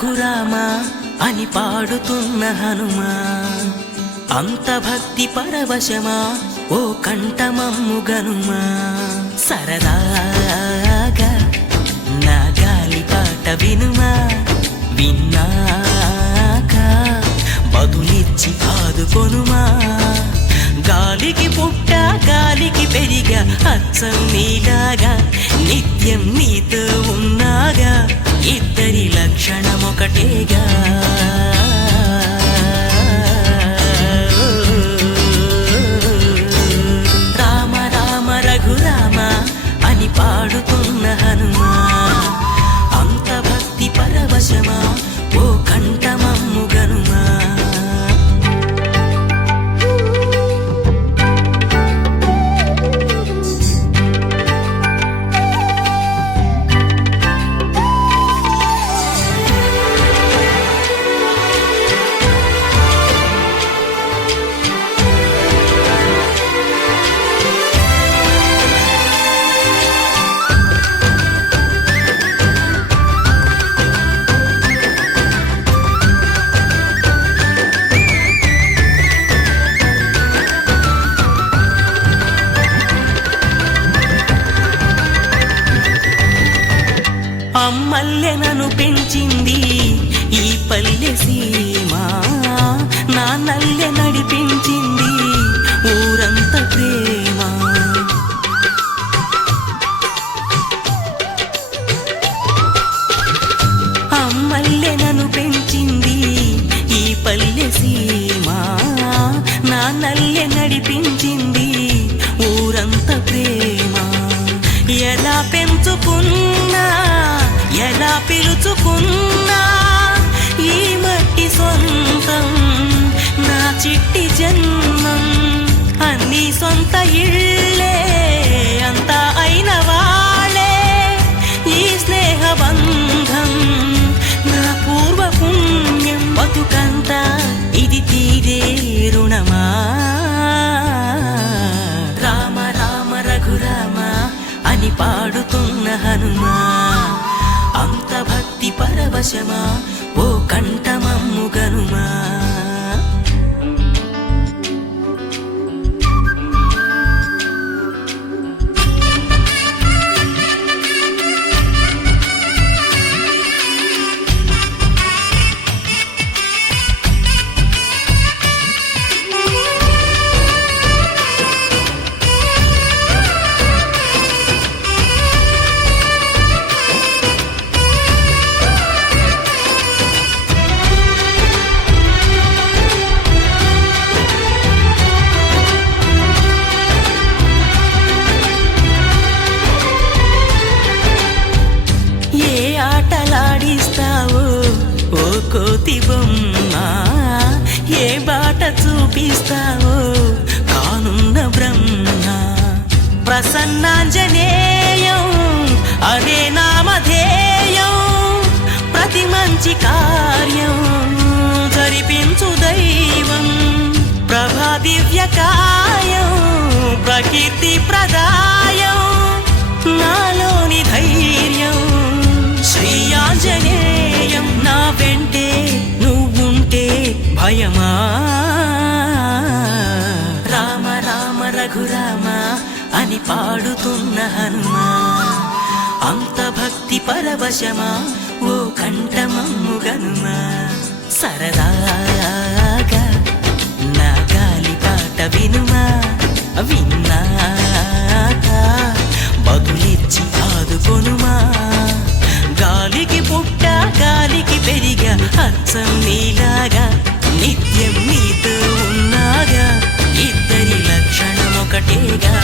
రఘురామ అని పాడుతున్న హనుమా, అంత భక్తి పరవశమా ఓ కంఠమమ్ము గనుమా. సరదాగా నా గాలి పాట వినుమా, విన్నాక బదులిచ్చి ఆదుకొనుమా. గాలికి పుట్ట గాలికి పెరిగా అచ్చం నీలాగా, నిత్యం నీతో ఉన్నాగా, ఇద్దరి లక్షణం ఒకటేగా. రామ రామ రఘురామ అని పాడుతున్న హనుమా, అంత భక్తి పరవశమా ఓ కంఠమమ్ము గనుమా. అమ్మల్లె నన్ను పెంచింది ఈ పల్లె సీమ, నాన్నల్లె నడిపించింది ఊరంత ప్రేమ. అమ్మల్లె నన్ను పెంచింది ఈ పల్లె సీమ, నాన్నల్లె నడిపించింది ఊరంత ప్రేమ. ఎలా పెంచుకున్నా ఎలా పిలుచుకున్నా ఈ మట్టి సొంతం నా చిట్టి జన్మం. అన్ని సొంత ఇళ్ళే అంతా అయిన వాళ్ళే ఈ స్నేహ బంధం నా పూర్వ పుణ్యం. బతుకంతా ఇది తీరే రుణమా. రామ రామ రఘురామ అని పాడుతున్న హనుమా, అంత భక్తి పరవశమా ఓ కంఠమమ్ము గనుమా. ఆటలాడిస్తావో ఓ కోతి బొమ్మ, ఏ బాట చూపిస్తావో కానున్న బ్రహ్మ. ప్రసన్నాంజనేయం అదే నామధేయం, ప్రతి మంచి కార్యం జరిపించు దైవం. ప్రభా దివ్యకాయం ప్రకీర్తి ప్రదాయం, నాలోని ధైర్యం శ్రీ ఆంజనేయం. నా వెంటే నువ్వుంటే భయమా. రామ రామ రఘురామ అని పాడుతున్న హనుమా, అంత భక్తి పరవశమా ఓ కంఠమమ్ము గనుమా. సరదాగా నా గాలి పాట వినుమా, విన్నాక బదులిచ్చి ఆదుకొనుమా. గాలికి పుట్ట గాలికి పెరిగా అచ్చం నీలాగా, నిత్యం నీతో ఉన్నాగా, ఇద్దరి లక్షణం ఒకటేగా.